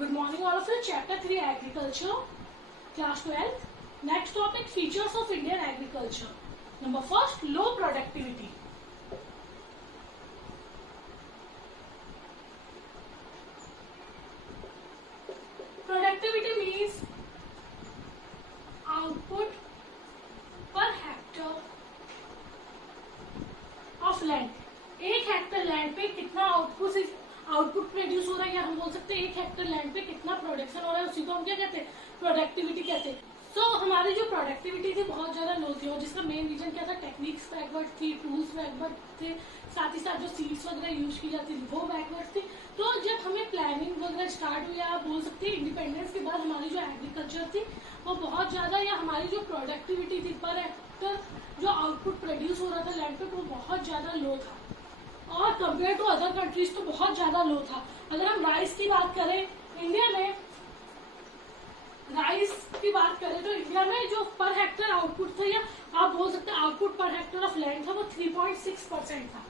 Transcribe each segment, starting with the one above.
Good morning all of you. Chapter 3 Agriculture, Class 12. Next topic, features of Indian agriculture. Number first, low productivity. Productivity means output per hectare of land. एक Hector land पे कितना output produce हो रहा है, या हम बोल सकते हैं एक हेक्टर लैंड पे कितना प्रोडक्शन हो रहा है, उसी को हम क्या कहते हैं, प्रोडक्टिविटी कहते हैं. तो हमारी जो प्रोडक्टिविटी थी बहुत ज्यादा लो थी, और जिसका मेन रीजन क्या था, टेक्निक्स बैकवर्ड थी, टूल्स बैकवर्ड थे, साथ ही साथ जो सीड्स वगैरह यूज की जाती थी वो बैकवर्ड थी. तो जब हमें प्लानिंग वगैरह स्टार्ट हुई, आप बोल सकते हैं इंडिपेंडेंस के बाद हमारी जो एग्रीकल्चर थी वो बहुत ज्यादा, या हमारी जो प्रोडक्टिविटी थी पर हेक्टर जो आउटपुट प्रोड्यूस हो रहा था लैंड पे वो बहुत ज्यादा लो था, और कंपेयर टू अदर कंट्रीज तो बहुत ज्यादा लो था. अगर हम राइस की बात करें, इंडिया में राइस की बात करें तो इंडिया में जो पर हेक्टर आउटपुट था, या आप बोल सकते हैं आउटपुट पर हेक्टर ऑफ लैंड था, वो 3.6% था.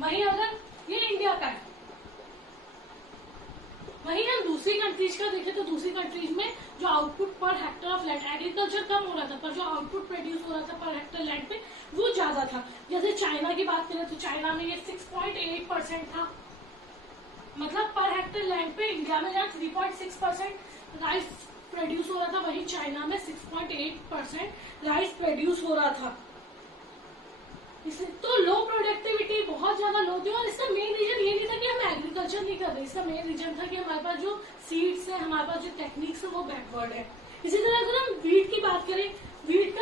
वहीं अगर ये इंडिया का है, वहीं हम दूसरी कंट्रीज का देखें तो दूसरी कंट्रीज में जो आउटपुट पर हेक्टर ऑफ लैंड, एग्रीकल्चर कम हो रहा था पर जो आउटपुट प्रोड्यूस हो रहा था पर हेक्टर लैंड पे वो ज्यादा था. जैसे चाइना की बात करें तो चाइना में ये 6.8% था, मतलब पर हेक्टर लैंड पे इंडिया में जहाँ 3.6% राइस प्रोड्यूस हो रहा था, वहीं चाइना में 6.8% राइस प्रोड्यूस हो रहा था. तो लो प्रोडक्टिविटी बहुत ज्यादा लो थी, और इसका मेन रीजन ये नहीं था कि हम एग्रीकल्चर नहीं कर रहे, इसका मेन रीजन था कि हमारे पास जो सीड्स है, हमारे पास जो टेक्निक्स है वो बैकवर्ड है. इसी तरह अगर हम वीट की बात करें, वीट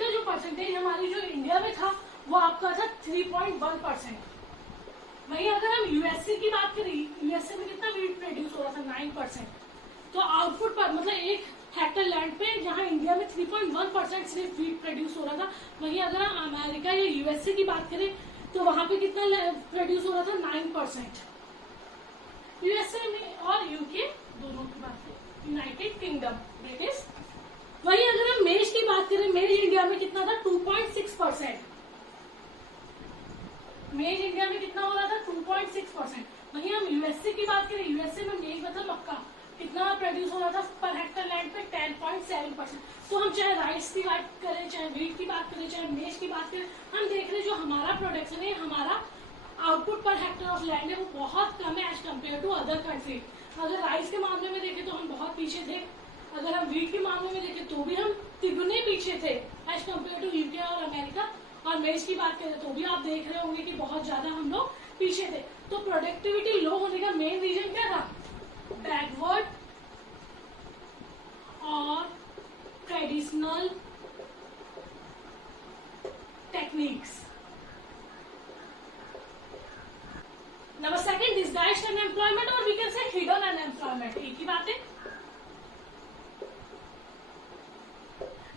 का जो परसेंटेज हमारी जो इंडिया में था वो आपका था 3.1%. वहीं अगर हम यूएसए की बात करें, यूएसए में कितना वीट प्रोड्यूस हो रहा था, 9%. तो आउटपुट पर मतलब एक हेक्टर लैंड पे जहां इंडिया में 3.1% सिर्फ वीट प्रोड्यूस हो रहा था, वहीं अगर हम अमेरिका या यूएसए की बात करें तो वहां पे कितना प्रोड्यूस हो रहा था, 9%. यूएसए में और यूके दोनों की बात करें, यूनाइटेड किंगडम ब्रिटिश. वहीं अगर हम मेज की बात करें, मेज इंडिया में कितना था, 2.6%. मेज इंडिया में कितना हो रहा था, 2.6%. वहीं हम यूएसए की बात करें, यूएसए में मेज मतलब मक्का कितना प्रोड्यूस हो रहा था पर हेक्टर लैंड पे, 10.7%. तो हम चाहे राइस की बात करें, चाहे व्हीट की बात करें, चाहे मेज की बात करें, हम देख रहे जो हमारा प्रोडक्शन है, हमारा आउटपुट पर हेक्टर ऑफ लैंड है वो बहुत कम है as compare to other country. अगर राइस के मामले में देखें तो हम बहुत पीछे थे, अगर हम व्हीट के मामले में देखें तो भी हम तिगुने पीछे थे एज कम्पेयर टू यूके और अमेरिका. और मेज की बात करें तो भी आप देख रहे होंगे कि बहुत ज्यादा हम लोग पीछे थे. तो प्रोडक्टिविटी लो होने का मेन रीजन क्या था, बैकवर्ड और traditional techniques. Number second, disguised unemployment और we can say hidden unemployment. एक ही बात है,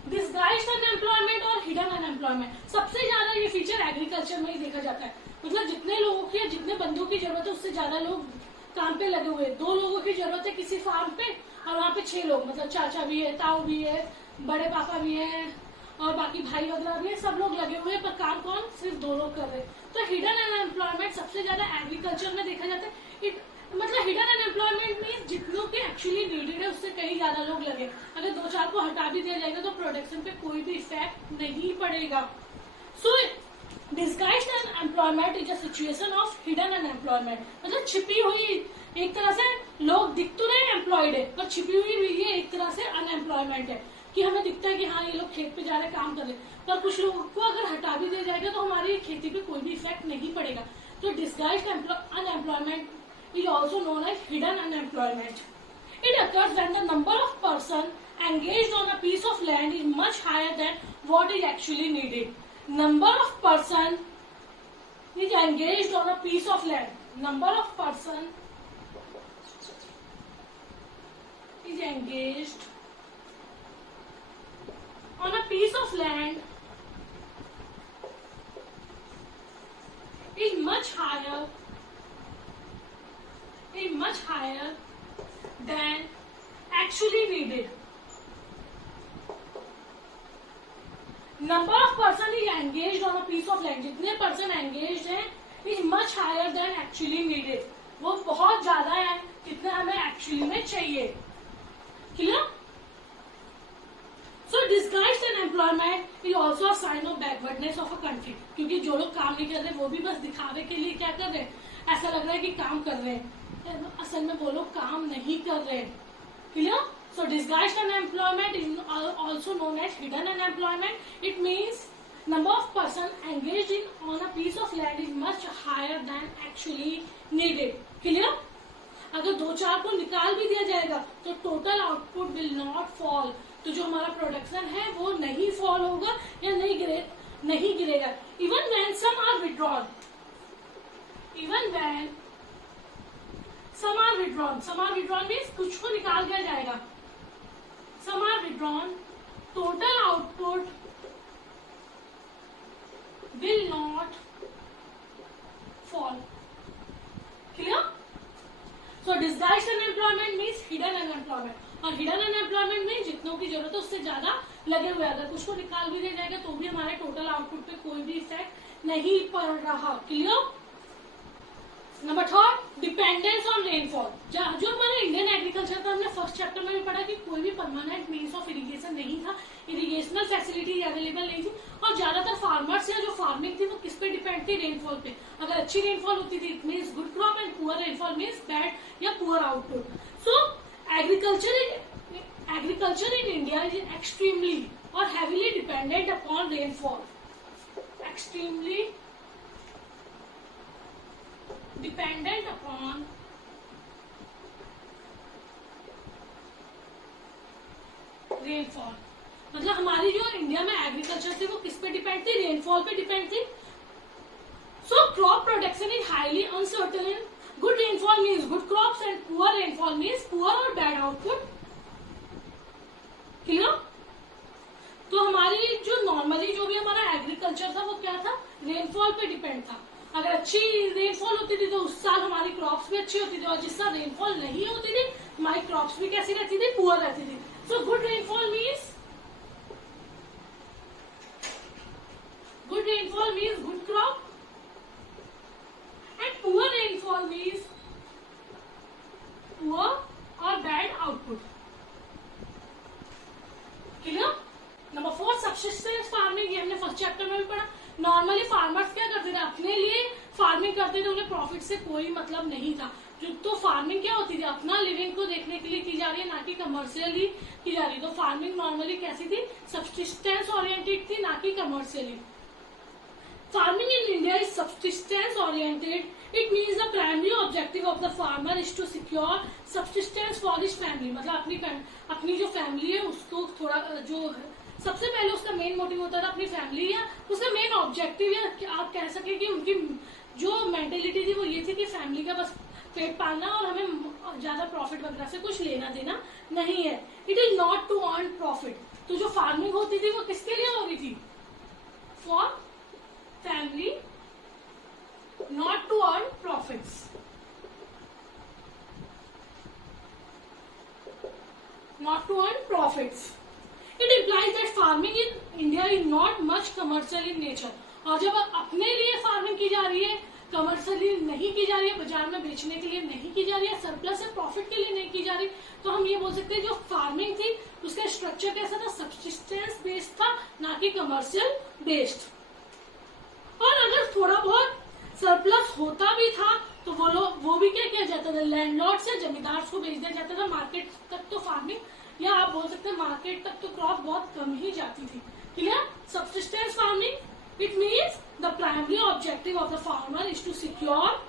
डिस्गाइज्ड अनएम्प्लॉयमेंट और हिडन अनएम्प्लॉयमेंट. सबसे ज्यादा ये फीचर एग्रीकल्चर में ही देखा जाता है. मतलब जितने लोगों की, जितने बंदों की जरूरत है उससे ज्यादा लोग काम पे लगे हुए. 2 लोगों की जरूरत है किसी फार्म पे और वहाँ पे 6 लोग, मतलब चाचा भी है, ताऊ भी है, बड़े पापा भी है और बाकी भाई वगैरह भी है, सब लोग लगे हुए हैं पर काम कौन, सिर्फ 2 लोग कर रहे हैं. तो हिडन अनएम्प्लॉयमेंट सबसे ज्यादा एग्रीकल्चर में देखा जाता है. मतलब हिडन अनएम्प्लॉयमेंट मीन जितनों के एक्चुअली नीडेड है उससे कहीं ज्यादा लोग लगे. अगर 2-4 को हटा भी दिया जाएगा तो प्रोडक्शन पे कोई भी इफेक्ट नहीं पड़ेगा. So disguised unemployment is a situation of hidden unemployment. मतलब छिपी हुई, एक तरह से लोग दिख तो रहे एम्प्लॉयड है पर छिपी हुई भी ये एक तरह से अनएम्प्लॉयमेंट है कि हमें दिखता है कि हाँ ये लोग खेत पे जा रहे काम कर रहे, पर कुछ लोगों को अगर हटा भी दिया जाएगा तो हमारी खेती पे कोई भी इफेक्ट नहीं पड़ेगा. तो disguised unemployment is also known as hidden unemployment. It occurs when the number of persons engaged on a piece of land is much higher than what is actually needed. Number of persons is engaged on a piece of land. Number of persons is engaged on a piece of land is much higher than actually needed. Number of person is engaged on a piece of land. जितने person engaged हैं is much higher than actually needed. वो बहुत ज्यादा है नहीं कर रहे, वो भी बस दिखावे के लिए क्या कर रहे हैं, ऐसा लग रहा है कि काम कर रहे हैं, असल में वो लोग काम नहीं कर रहे। Clear? So disguised unemployment is also known as hidden unemployment. It means number of person engaged in on a piece of land is much higher than actually needed. Clear? अगर 2-4 को निकाल भी दिया जाएगा तो total output will not fall, तो जो हमारा प्रोडक्शन है वो नहीं फॉल होगा या नहीं गिरेगा। Even when some are withdrawn, some are withdrawn means कुछ को निकाल दिया जाएगा, some are withdrawn, total output will not fall. Clear? So disguised unemployment means hidden unemployment, और hidden unemployment means जितनों की जरूरत है उससे ज्यादा लगे हुए, अगर कुछ को निकाल भी दिया जाएगा तो भी हमारे टोटल आउटपुट पे कोई भी इफेक्ट नहीं पड़ रहा। Clear? Number 3, dependence on rainfall. जो हमारे इंडियन एग्रीकल्चर का हमने फर्स्ट चैप्टर में भी पढ़ा कि कोई भी परमानेंट मीन्स ऑफ इरिगेशन नहीं था, इरिगेशनल फैसिलिटीज अवेलेबल नहीं थी, और ज्यादातर फार्मर्स या जो फार्मिंग थी वो किस पे डिपेंड थी, रेनफॉल पे। अगर अच्छी रेनफॉल होती थी it means good crop, and poor rainfall means bad या poor output. So agriculture in India is extremely और heavily dependent upon rainfall, extremely dependent upon rainfall. मतलब हमारी जो इंडिया में एग्रीकल्चर थी वो किस पे डिपेंड थी, रेनफॉल पे डिपेंड थी। So crop production is highly uncertain, good rainfall means good crops and poor rainfall means poor और बैड आउटपुट। क्लियर? तो हमारी जो नॉर्मली जो भी हमारा एग्रीकल्चर था वो क्या था, रेनफॉल पे डिपेंड था। अगर अच्छी रेनफॉल होती थी तो उस साल हमारी क्रॉप्स भी अच्छी होती थी, और जिस साल रेनफॉल नहीं होती थी हमारी क्रॉप्स भी कैसी रहती थी, पुअर रहती थी। So good rainfall means good crop, and poor rainfall means poor और bad output. Clear? Number 4, subsistence farming, ये हमने फर्स्ट चैप्टर में भी पढ़ा। नॉर्मली फार्मर्स क्या करते थे, अपने लिए फार्मिंग करते थे, उन्हें प्रॉफिट से कोई मतलब नहीं था। तो फार्मिंग क्या होती थी, अपना लिविंग को देखने के लिए की जा रही है, ना कि कमर्शियली की जा रही है। तो फार्मिंग नॉर्मली कैसी थी, सब्सिस्टेंस ओरिएंटेड थी, ना कि commercially. Farming in India is subsistence oriented. It means the primary objective of the farmer is to secure subsistence for his family. मतलब अपनी जो फैमिली है उसको थोड़ा, जो सबसे पहले उसका मेन मोटिव होता था अपनी फैमिली, या उसका मेन ऑब्जेक्टिव, या आप कह सके कि उनकी जो मेंटेलिटी थी वो ये थी कि फैमिली का बस पेट पालना और हमें ज्यादा प्रॉफिट वगैरह से कुछ लेना देना नहीं है। It is not to earn profit. तो जो फार्मिंग होती थी वो किसके लिए हो रही थी, for family, not to earn profits, not to earn profits. It implies that farming in India is not much commercial in nature. और जब अपने लिए फार्मिंग की जा रही है, कमर्शियली नहीं की जा रही है, बाजार में बेचने के लिए नहीं की जा रही है, सरप्लस या प्रॉफिट के लिए नहीं की जा रही, तो हम ये बोल सकते हैं जो फार्मिंग थी उसका स्ट्रक्चर कैसा था, सब्सिस्टेंस बेस्ड था, ना कि कमर्शियल बेस्ड। और अगर थोड़ा बहुत सरप्लस होता भी था तो वो भी क्या किया जाता था, लैंडलॉर्ड से जमींदार को बेच दिया जाता था मार्केट तक। तो फार्मिंग, या आप बोल सकते हैं मार्केट तक तो क्रॉप बहुत कम ही जाती थी। Clear? Subsistence farming, it means the primary objective of the farmer is to secure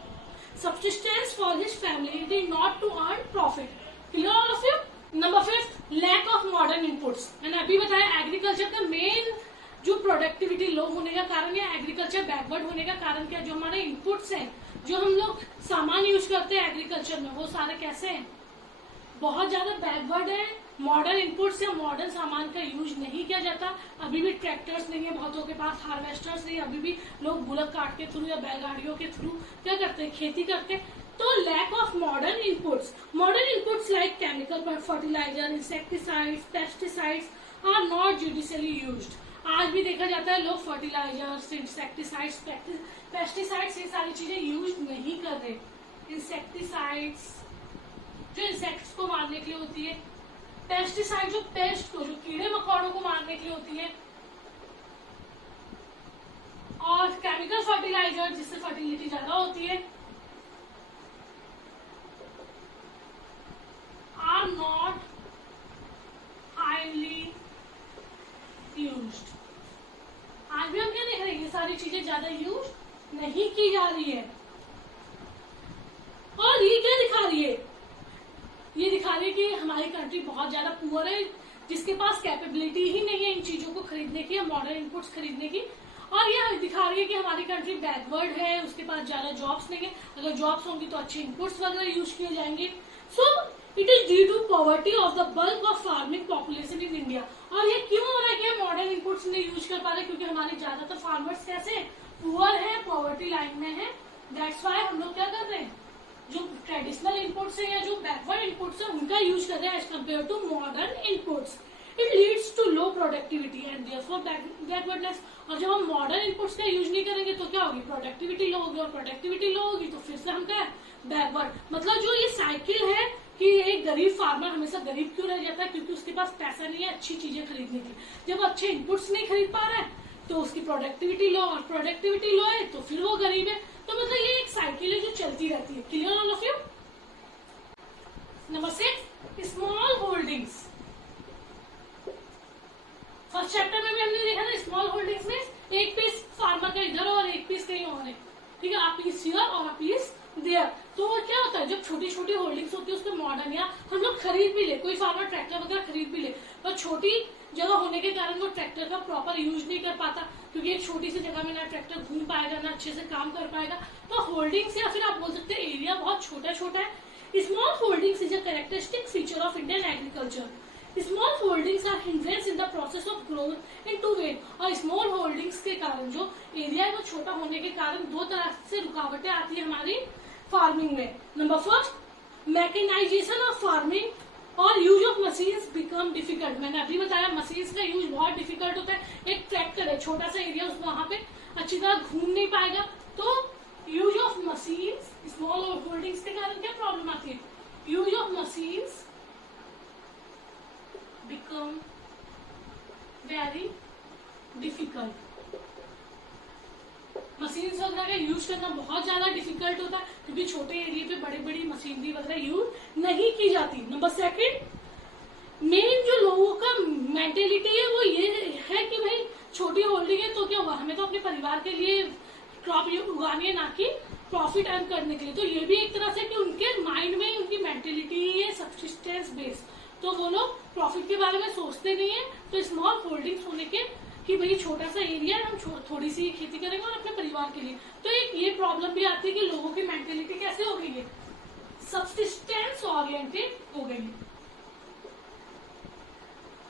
subsistence for his family, it is not to earn profit. Clear all of you? Number 5, lack of modern inputs. मैंने अभी बताया agriculture का main जो productivity low होने का कारण या agriculture backward होने का कारण क्या, जो हमारे इनपुट्स हैं, जो हम लोग सामान यूज करते हैं एग्रीकल्चर में, वो सारे कैसे हैं, बहुत ज्यादा बैकवर्ड है। मॉडर्न इनपुट्स या मॉडर्न सामान का यूज नहीं किया जाता। अभी भी ट्रैक्टर्स नहीं है बहुतों के पास, हार्वेस्टर्स नहीं, अभी भी लोग बुलक काट के थ्रू या बैलगाड़ियों के थ्रू क्या करते हैं, खेती करते हैं। तो lack of modern inputs like chemical fertiliser, insecticides, pesticides are not judicially used. आज भी देखा जाता है लोग फर्टिलाइजर्स, इंसेक्टिसाइड्स, पेस्टिसाइड्स ये सारी चीजें यूज नहीं कर रहे। इंसेक्टिसाइड्स जो इंसेक्ट्स को मारने के लिए होती है, पेस्टिसाइड जो पेस्ट को, जो कीड़े मकोड़ों को मारने के लिए होती है, और केमिकल फर्टिलाइजर जिससे फर्टिलिटी ज्यादा होती है आर नॉट हाईली यूज्ड। आज भी हम क्या देख रहे हैं, ये सारी चीजें ज्यादा यूज नहीं की जा रही है। और ये क्या दिखा रही है, ये दिखा रही है कि हमारी कंट्री बहुत ज्यादा पुअर है, जिसके पास कैपेबिलिटी ही नहीं है इन चीजों को खरीदने की या मॉडर्न इनपुट्स खरीदने की। और ये दिखा रही है कि हमारी कंट्री बैकवर्ड है, उसके पास ज्यादा जॉब्स नहीं है, अगर जॉब्स होंगी तो अच्छे इनपुट्स वगैरह यूज किए जाएंगे। So it is due to poverty of the bulk of farming population in India. और ये क्यों हो रहा है कि मॉडर्न इनपुट्स नहीं यूज कर पा रहे, क्योंकि हमारे ज्यादातर फार्मर्स कैसे पुअर है, पॉवर्टी लाइन में है। दैट्स वाई हम लोग क्या कर रहे हैं, जो ट्रेडिशनल इनपुट्स है या जो बैकवर्ड इनपुट्स है उनका यूज कर रहे हैं as compare to modern inputs. It leads to low productivity and therefore backwardness. और जब हम मॉडर्न इनपुट्स का यूज नहीं करेंगे तो क्या होगी, प्रोडक्टिविटी लो होगी, और प्रोडक्टिविटी लो होगी तो फिर से हम क्या है, बैकवर्ड। मतलब जो ये साइकिल है कि एक गरीब फार्मर हमेशा गरीब क्यों रह जाता है, क्योंकि उसके पास पैसा नहीं है अच्छी चीजें खरीदने की। जब अच्छे इनपुट्स नहीं खरीद पा रहा है तो उसकी प्रोडक्टिविटी लो, और प्रोडक्टिविटी लो है तो फिर वो गरीब है। तो मतलब ये एक साइकिल है जो चलती रहती है। Clear all of you? Number 6, small holdings. First chapter में भी हमने देखा था स्मॉल होल्डिंग्स में एक पीस फार्मर का इधर और एक पीस कहीं और है, ठीक है, आप पीस हियर और आप पीस देयर। तो क्या होता है, जब छोटी छोटी होल्डिंग्स होती है उसमें मॉडर्न या हम लोग खरीद भी ले, कोई फार्मर ट्रैक्टर वगैरह खरीद भी ले, पर छोटी जगह होने के कारण वो ट्रैक्टर का प्रॉपर यूज नहीं कर पाता, क्योंकि एक छोटी सी जगह में ना ट्रैक्टर घूम पाएगा ना अच्छे से काम कर पाएगा। तो होल्डिंग्स या फिर आप बोल सकते हैं एरिया बहुत छोटा छोटा है। Small holdings is a characteristic feature of Indian agriculture. Small holdings are hindrance in the process of growth in two way. और स्मॉल होल्डिंग्स के कारण जो एरिया है वो छोटा होने के कारण दो तरह से रुकावटें आती है हमारी फार्मिंग में। Number first, mechanization of farming और use of machines become difficult. मैंने अभी बताया मशीन्स का यूज बहुत डिफिकल्ट होता है। एक ट्रैक्टर है, छोटा सा एरिया, उसमें वहां पे अच्छी तरह घूम नहीं पाएगा। तो use of machines, small holdings के कारण क्या प्रॉब्लम आती है, use of machines become very difficult। Machines वगैरह का यूज करना बहुत ज्यादा डिफिकल्ट होता है, क्योंकि छोटे एरिया पे बड़ी बड़ी मशीनरी वगैरह यूज नहीं की जाती। नंबर सेकंड, मेन जो लोगों का मेंटेलिटी है वो ये है कि भाई छोटी होल्डिंग है तो क्या हुआ, हमें तो अपने परिवार के लिए क्रॉप उगानी है, ना कि प्रॉफिट अर्न करने के लिए। तो ये भी एक तरह से कि उनके माइंड में उनकी मेंटेलिटी है सब्सिस्टेंस बेस्ड, तो वो लोग प्रॉफिट के बारे में सोचते नहीं है। तो स्मॉल होल्डिंग्स होने के कि भाई छोटा सा एरिया है, हम थोड़ी सी खेती करेंगे और अपने परिवार के लिए। तो एक ये प्रॉब्लम भी आती है कि लोगों की मेंटेलिटी कैसे हो गई है, सब्सिस्टेंस ओरिएंटेड हो गई है।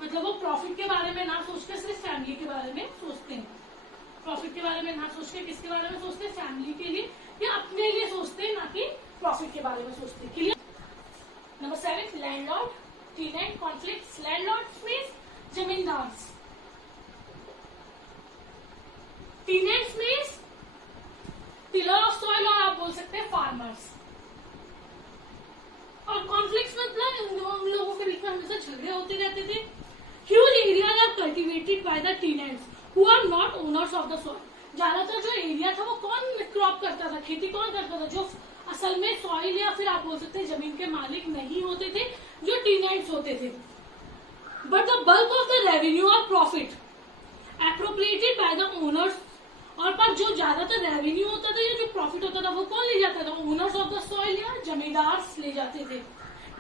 मतलब वो प्रॉफिट के बारे में ना सोच के सिर्फ फैमिली के बारे में सोचते हैं। प्रॉफिट के बारे में ना सोच के किसके बारे में सोचते हैं, फैमिली के लिए या अपने लिए सोचते हैं, ना कि प्रॉफिट के बारे में सोचते हैं। Clear? Number 7, landlord tenant conflicts. Landlords means जमींदार, tenants means tiller of soil, और आप बोल सकते हैं फार्मर्स। और कॉन्फ्लिक्ट्स मतलब उन लोगों के बीच में हमेशा झगड़े होते रहते थे। Huge areas are cultivated by the tenants who are not owners of the soil. ज्यादातर जो एरिया था वो कौन क्रॉप करता था, खेती कौन करता था, जो असल में सॉइल या फिर आप बोल सकते हैं जमीन के मालिक नहीं होते थे, जो टेनेंट्स होते थे। But the bulk of the revenue और profit appropriated by the owners. और पर जो ज्यादातर रेवेन्यू होता था या जो प्रॉफिट होता था वो कौन ले जाता था, ओनर्स ऑफ द सॉइल या जमींदार ले जाते थे।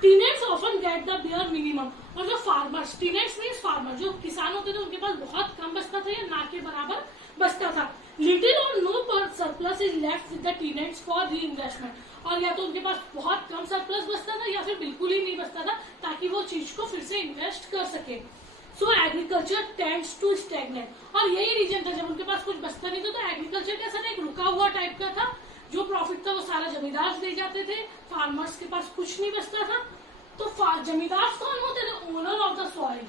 Tenants often get the bare minimum. और जो फार्मर्स, टेनेंट्स मींस फार्मर, जो किसान होते थे उनके पास बहुत कम बचता था या ना के बराबर बचता था। लिटिल और नो पर surplus is left with the tenants for री इन्वेस्टमेंट। और या तो उनके पास बहुत कम सरप्लस बचता था या फिर बिल्कुल ही नहीं बचता था, ताकि वो चीज को फिर से इन्वेस्ट कर सके। So agriculture tends to stagnate. और यही रीजन था, जब उनके पास कुछ बचता नहीं था तो एग्रीकल्चर कैसा था, एक रुका हुआ टाइप का था। जो प्रॉफिट था वो सारा जमींदार ले जाते थे, फार्मर्स के पास कुछ नहीं बचता था। तो जमींदार कौन होते थे, ओनर ऑफ द सॉइल।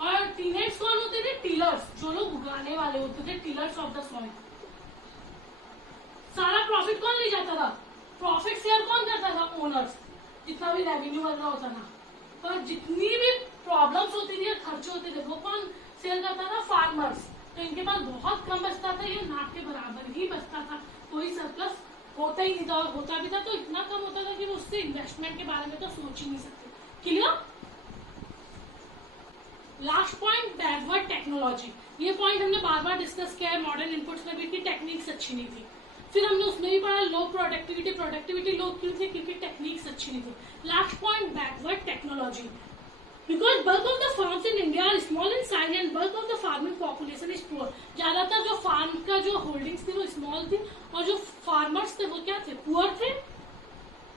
और टेनेंट्स कौन होते थे, टीलर्स, जो लोग उगाने वाले होते थे, टीलर्स ऑफ द सॉइल। सारा प्रॉफिट कौन ले जाता था, प्रॉफिट शेयर कौन करता था, ओनर्स, जितना भी रेवेन्यू वगैरह होता था। पर जितनी भी प्रॉब्लम्स होती थी, खर्चे होते थे, वो कौन सेल करता था? फार्मर्स। तो इनके पास बहुत कम बचता था, ये ना के बराबर ही बचता था, कोई सरप्लस होता ही नहीं था, और होता भी था तो इतना कम होता था कि वो उससे इन्वेस्टमेंट के बारे में तो सोच ही नहीं सकते। Clear? Last point, backward technology. ये पॉइंट हमने बार बार डिस्कस किया है मॉडर्न इनपुट्स में भी कि टेक्निक्स अच्छी नहीं थी। फिर हमने उसमें भी पढ़ा लो प्रोडक्टिविटी, प्रोडक्टिविटी लो क्यों थी? क्योंकि टेक्निक्स अच्छी नहीं थी। Last point, backward technology. Because bulk of the farms in India are small in size and bulk of the farming population is poor. ज्यादातर जो फार्म का जो होल्डिंग्स थी वो स्मॉल थी और जो फार्मर्स थे वो क्या थे? पुअर थे।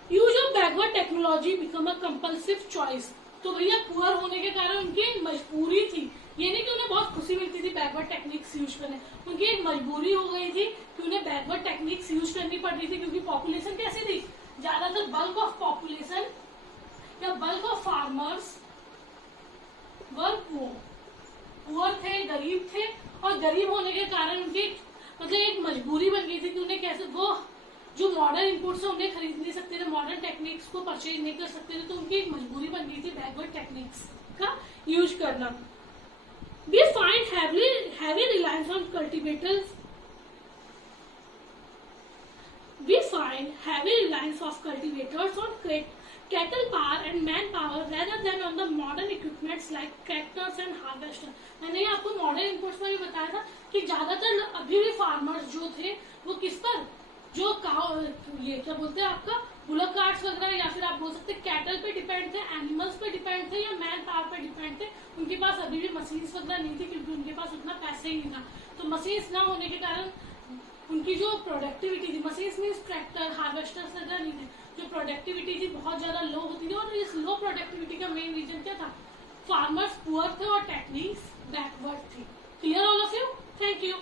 Use of backward technology become a compulsive choice. तो भैया पुअर होने के कारण उनकी मजबूरी थी, ये नहीं कि उन्हें बहुत खुशी मिलती थी बैकवर्ड टेक्निक्स यूज करने, उनकी एक मजबूरी हो गई थी कि उन्हें बैकवर्ड टेक्निक्स यूज करनी पड़ रही थी, क्योंकि पॉपुलेशन कैसी थी? ज्यादातर बल्क ऑफ पॉपुलेशन या बल्क ऑफ फार्मर्स पुअर थे, गरीब थे, और गरीब होने के कारण उनकी मतलब एक मजबूरी बन गई थी कि उन्हें कैसे, वो जो मॉडर्न इनपुट्स है उन्हें खरीद नहीं सकते थे, मॉडर्न टेक्निक्स को परचेज नहीं कर सकते थे, तो उनकी एक मजबूरी बन गई थी बैकवर्ड टेक्निक्स का यूज करना। We find heavy reliance on cultivators. We find heavy reliance of cultivators on cattle power and manpower rather than on the modern equipments like tractors and harvesters. मैंने आपको मॉडर्न इनपुट्स में भी बताया था कि ज्यादातर अभी भी फार्मर्स जो थे वो किस पर, जो ये क्या बोलते हैं आपका बुलक कार्ट्स वगैरह, या फिर आप बोल सकते कैटल पे डिपेंड थे, एनिमल्स पे डिपेंड थे, या मैन पावर पे डिपेंड थे। उनके पास अभी भी मशीन्स वगैरह नहीं थी क्योंकि उनके पास उतना पैसे ही नहीं था। तो मशीन्स ना होने के कारण उनकी जो प्रोडक्टिविटी थी, मशीन्स मीन्स ट्रैक्टर, हार्वेस्टर्स वगैरह नहीं थे, जो प्रोडक्टिविटी थी बहुत ज्यादा लो होती थी। और इस लो प्रोडक्टिविटी का मेन रीजन क्या था? फार्मर्स पुअर थे और टेक्निक्स बैकवर्ड थी। Clear all of you? Thank you.